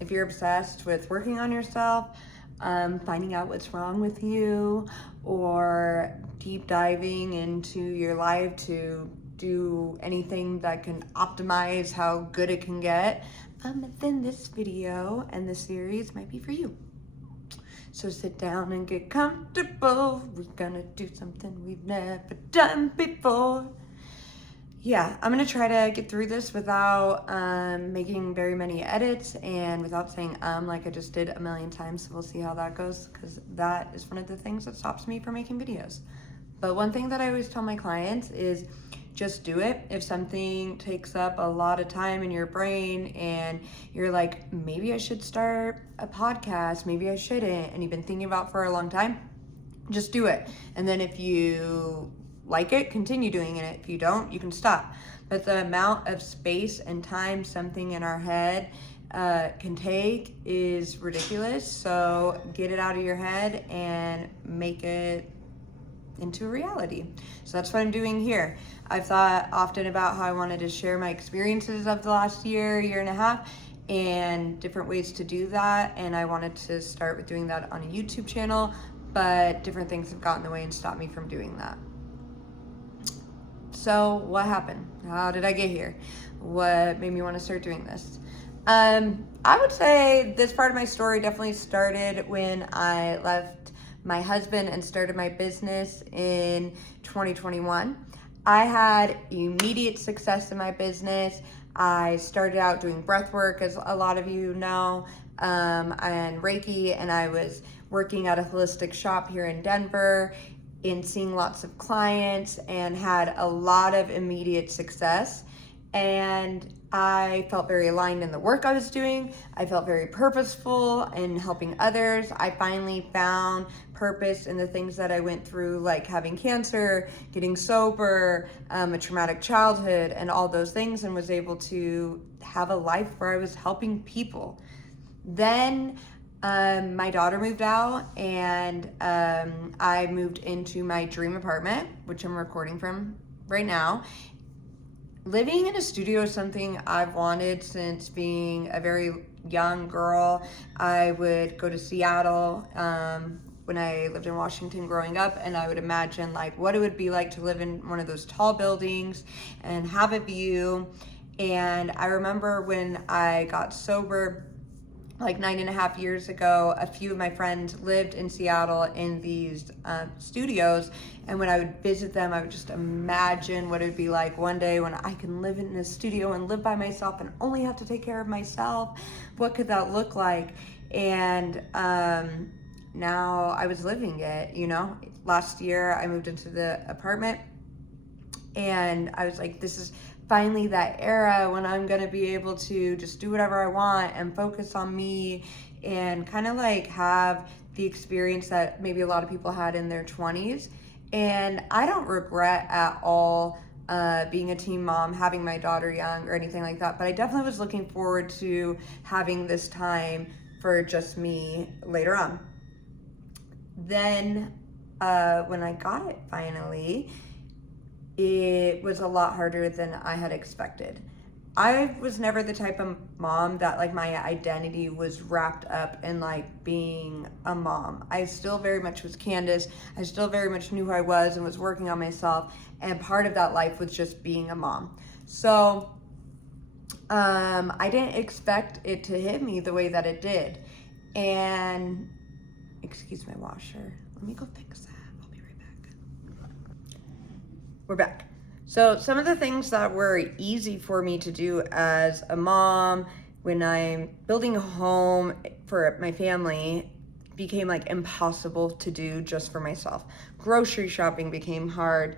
if you're obsessed with working on yourself, finding out what's wrong with you, or deep diving into your life to do anything that can optimize how good it can get, then this video and this series might be for you. So sit down and get comfortable. We're gonna do something we've never done before. Yeah, I'm gonna try to get through this without making very many edits and without saying like I just did a million times. So we'll see how that goes, because that is one of the things that stops me from making videos. But one thing that I always tell my clients is just do it. If something takes up a lot of time in your brain and you're like, maybe I should start a podcast, maybe I shouldn't, and you've been thinking about it for a long time, just do it. And then if you like it, continue doing it. If you don't, you can stop. But the amount of space and time something in our head can take is ridiculous. So get it out of your head and make it into reality. So that's what I'm doing here. I've thought often about how I wanted to share my experiences of the last year and a half, and different ways to do that. And I wanted to start with doing that on a YouTube channel, but different things have gotten in the way and stopped me from doing that. So what happened? How did I get here? What made me want to start doing this? I would say this part of my story definitely started when I left my husband and started my business in 2021. I had immediate success in my business. I started out doing breath work, as a lot of you know, and Reiki, and I was working at a holistic shop here in Denver and seeing lots of clients and had a lot of immediate success. And I felt very aligned in the work I was doing. I felt very purposeful in helping others. I finally found purpose in the things that I went through, like having cancer, getting sober, a traumatic childhood, and all those things, and was able to have a life where I was helping people. Then my daughter moved out, and I moved into my dream apartment, which I'm recording from right now. Living in a studio is something I've wanted since being a very young girl. I would go to Seattle when I lived in Washington growing up, and I would imagine like what it would be like to live in one of those tall buildings and have a view. And I remember when I got sober, like 9.5 years ago, a few of my friends lived in Seattle in these studios, and when I would visit them, I would just imagine what it would be like one day when I can live in a studio and live by myself and only have to take care of myself. What could that look like? And now I was living it, you know. Last year I moved into the apartment, and I was like, this is finally that era when I'm gonna be able to just do whatever I want and focus on me and kind of like have the experience that maybe a lot of people had in their 20s. And I don't regret at all being a teen mom, having my daughter young or anything like that, but I definitely was looking forward to having this time for just me later on. Then when I got it finally, it was a lot harder than I had expected. I was never the type of mom that like my identity was wrapped up in like being a mom. I still very much was Candice. I still very much knew who I was and was working on myself. And part of that life was just being a mom. So I didn't expect it to hit me the way that it did. And excuse my washer. Let me go fix that. I'll be right back. We're back. So some of the things that were easy for me to do as a mom when I'm building a home for my family became like impossible to do just for myself. Grocery shopping became hard.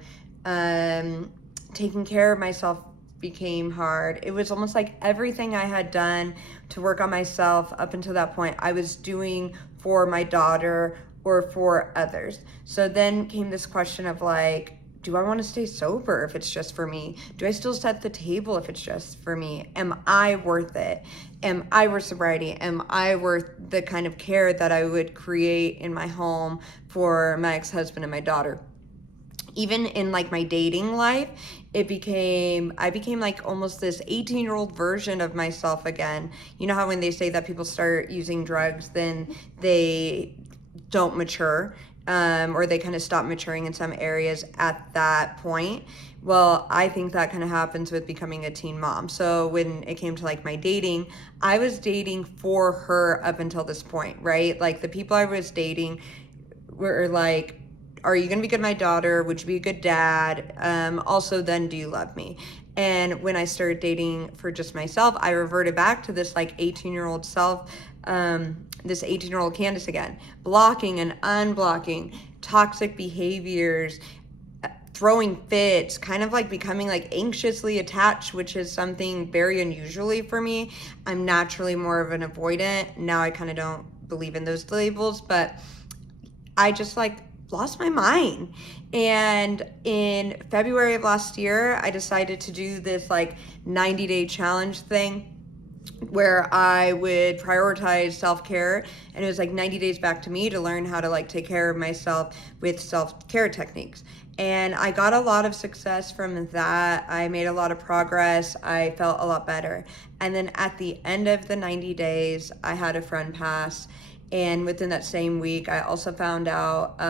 Taking care of myself became hard. It was almost like everything I had done to work on myself up until that point, I was doing for my daughter or for others. So then came this question of like, do I want to stay sober if it's just for me? Do I still set the table if it's just for me? Am I worth it? Am I worth sobriety? Am I worth the kind of care that I would create in my home for my ex-husband and my daughter? even in like my dating life, I became like almost this 18-year-old version of myself again. You know how when they say that people start using drugs, then they don't mature, or they kind of stop maturing in some areas at that point. Well, I think that kind of happens with becoming a teen mom. So when it came to like my dating, I was dating for her up until this point, right? Like the people I was dating were like, are you going to be good, my daughter? Would you be a good dad? Also, then, do you love me? And when I started dating for just myself, I reverted back to this like 18-year-old self, this 18-year-old Candice again, blocking and unblocking toxic behaviors, throwing fits, kind of like becoming like anxiously attached, which is something very unusually for me. I'm naturally more of an avoidant. Now I kind of don't believe in those labels, but I just like lost my mind. And in February of last year, I decided to do this like 90-day challenge thing where I would prioritize self-care, and it was like 90 days back to me to learn how to like take care of myself with self-care techniques. And I got a lot of success from that. I made a lot of progress. I felt a lot better. And then at the end of the 90 days, I had a friend pass. And within that same week, I also found out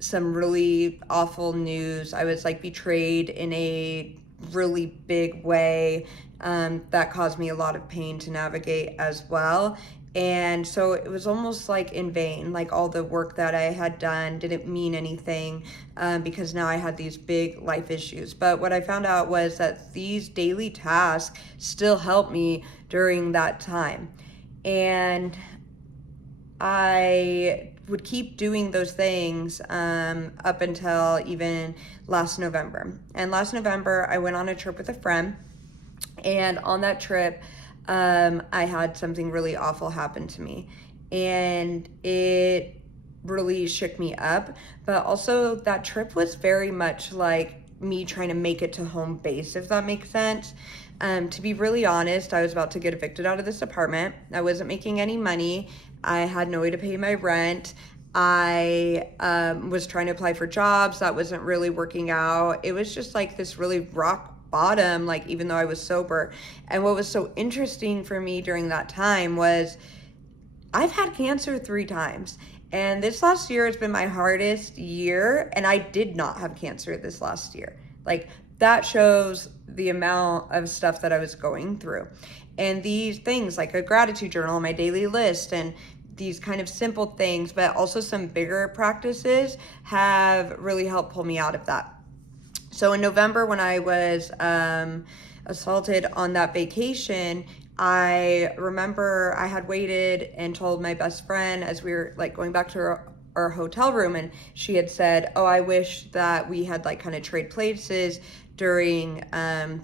some really awful news. I was like betrayed in a really big way that caused me a lot of pain to navigate as well. And so it was almost like in vain, like all the work that I had done didn't mean anything, because now I had these big life issues. But what I found out was that these daily tasks still helped me during that time. And I would keep doing those things up until even last November. And last November, I went on a trip with a friend. And on that trip, I had something really awful happen to me. And it really shook me up. But also, that trip was very much like me trying to make it to home base, if that makes sense. To be really honest, I was about to get evicted out of this apartment. I wasn't making any money. I had no way to pay my rent. I was trying to apply for jobs. That wasn't really working out. It was just like this really rock bottom, like even though I was sober. And what was so interesting for me during that time was I've had cancer 3 times. And this last year has been my hardest year. And I did not have cancer this last year. Like, that shows the amount of stuff that I was going through. And these things like a gratitude journal on my daily list and these kind of simple things, but also some bigger practices have really helped pull me out of that. So in November, when I was assaulted on that vacation, I remember I had waited and told my best friend as we were like going back to our hotel room, and she had said, oh, I wish that we had like kind of trade places during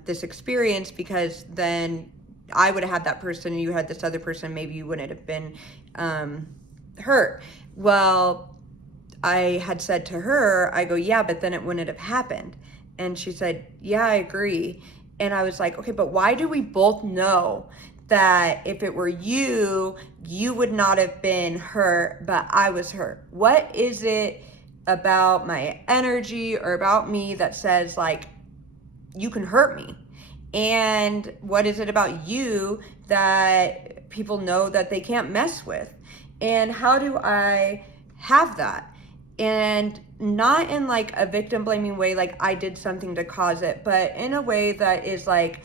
this experience, because then I would have had that person and you had this other person, maybe you wouldn't have been hurt. Well, I had said to her, I go, yeah, but then it wouldn't have happened. And she said, yeah, I agree. And I was like, okay, but why do we both know that if it were you, you would not have been hurt, but I was hurt? What is it about my energy or about me that says like, you can hurt me? And what is it about you that people know that they can't mess with? And how do I have that? And not in like a victim blaming way, like I did something to cause it, but in a way that is like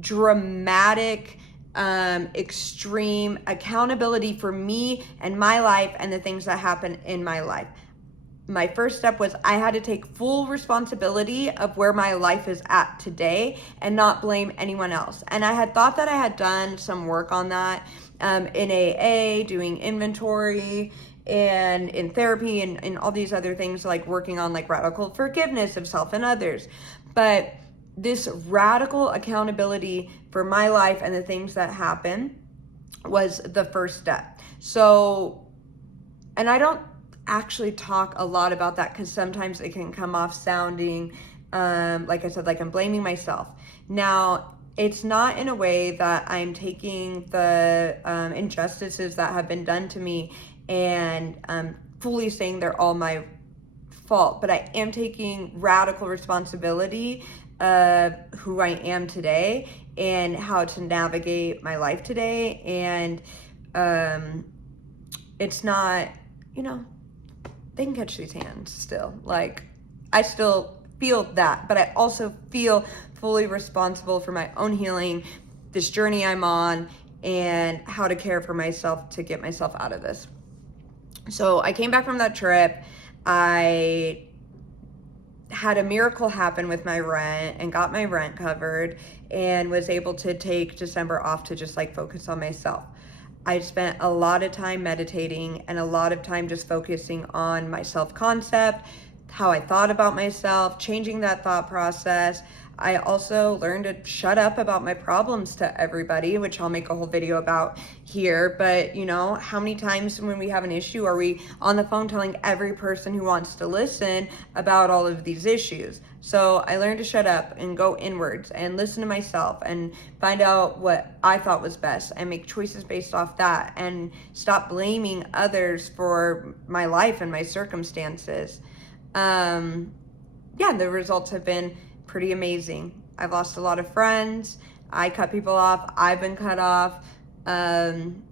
dramatic, extreme accountability for me and my life and the things that happen in my life. My first step was I had to take full responsibility of where my life is at today and not blame anyone else. And I had thought that I had done some work on that in AA, doing inventory, and in therapy, and all these other things, like working on like radical forgiveness of self and others. But this radical accountability for my life and the things that happen was the first step. So, and I don't actually talk a lot about that because sometimes it can come off sounding, like I said, like I'm blaming myself. Now, it's not in a way that I'm taking the injustices that have been done to me and fully saying they're all my fault, but I am taking radical responsibility of who I am today and how to navigate my life today. And it's not, you know, they can catch these hands still. Like, I still feel that, but I also feel fully responsible for my own healing, this journey I'm on, and how to care for myself to get myself out of this. So I came back from that trip. I had a miracle happen with my rent and got my rent covered and was able to take December off to just like focus on myself. I spent a lot of time meditating and a lot of time just focusing on my self-concept, how I thought about myself, changing that thought process. I also learned to shut up about my problems to everybody, which I'll make a whole video about here. But you know, how many times when we have an issue are we on the phone telling every person who wants to listen about all of these issues? So I learned to shut up and go inwards and listen to myself and find out what I thought was best and make choices based off that and stop blaming others for my life and my circumstances. Yeah, the results have been pretty amazing. I've lost a lot of friends. I cut people off. I've been cut off. And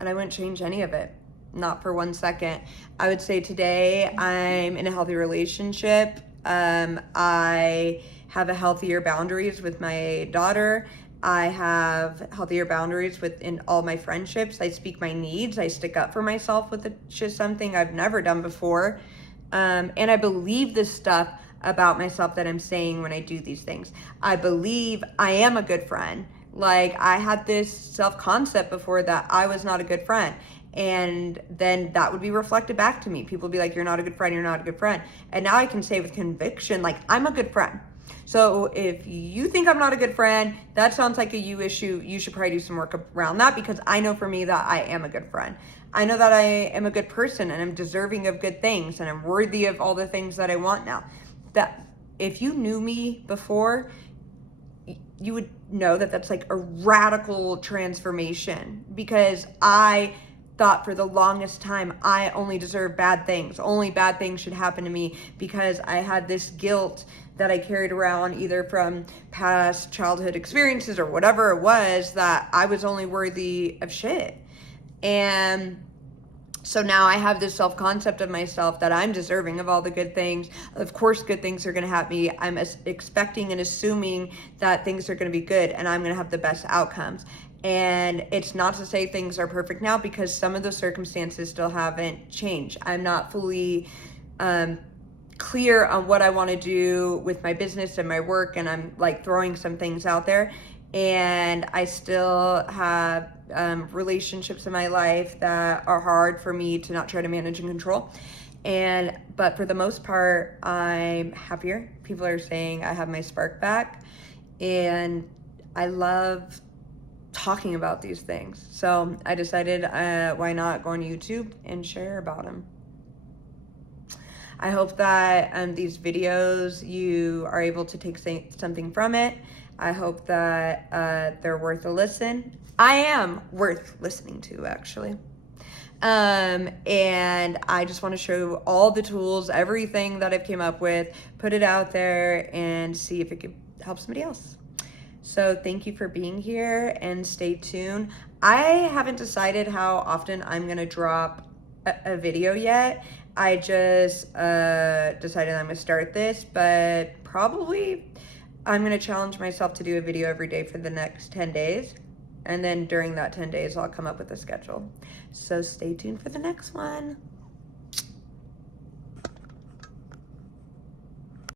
I wouldn't change any of it. Not for 1 second. I would say today I'm in a healthy relationship. I have a healthier boundaries with my daughter. I have healthier boundaries within all my friendships. I speak my needs. I stick up for myself, which is something I've never done before. And I believe this stuff about myself that I'm saying when I do these things. I believe I am a good friend. Like, I had this self-concept before that I was not a good friend. And then that would be reflected back to me. People would be like, you're not a good friend, you're not a good friend. And now I can say with conviction, like, I'm a good friend. So if you think I'm not a good friend, that sounds like a you issue. You should probably do some work around that, because I know for me that I am a good friend. I know that I am a good person and I'm deserving of good things and I'm worthy of all the things that I want now. That if you knew me before, you would know that that's like a radical transformation, because I thought for the longest time I only deserve bad things. Only bad things should happen to me, because I had this guilt that I carried around either from past childhood experiences or whatever it was, that I was only worthy of shit. And so now I have this self-concept of myself that I'm deserving of all the good things. Of course, good things are going to happen to me. I'm expecting and assuming that things are going to be good and I'm going to have the best outcomes. And it's not to say things are perfect now, because some of the circumstances still haven't changed. I'm not fully clear on what I want to do with my business and my work, and I'm like throwing some things out there. And I still have relationships in my life that are hard for me to not try to manage and control. But for the most part, I'm happier. People are saying I have my spark back, and I love talking about these things. So I decided, why not go on YouTube and share about them. I hope that these videos, you are able to take something from it. I hope that they're worth a listen. I am worth listening to, actually. And I just want to show all the tools, everything that I've came up with, put it out there and see if it could help somebody else. So thank you for being here, and stay tuned. I haven't decided how often I'm going to drop a video yet. I just decided I'm going to start this, but probably I'm going to challenge myself to do a video every day for the next 10 days. And then during that 10 days, I'll come up with a schedule. So stay tuned for the next one.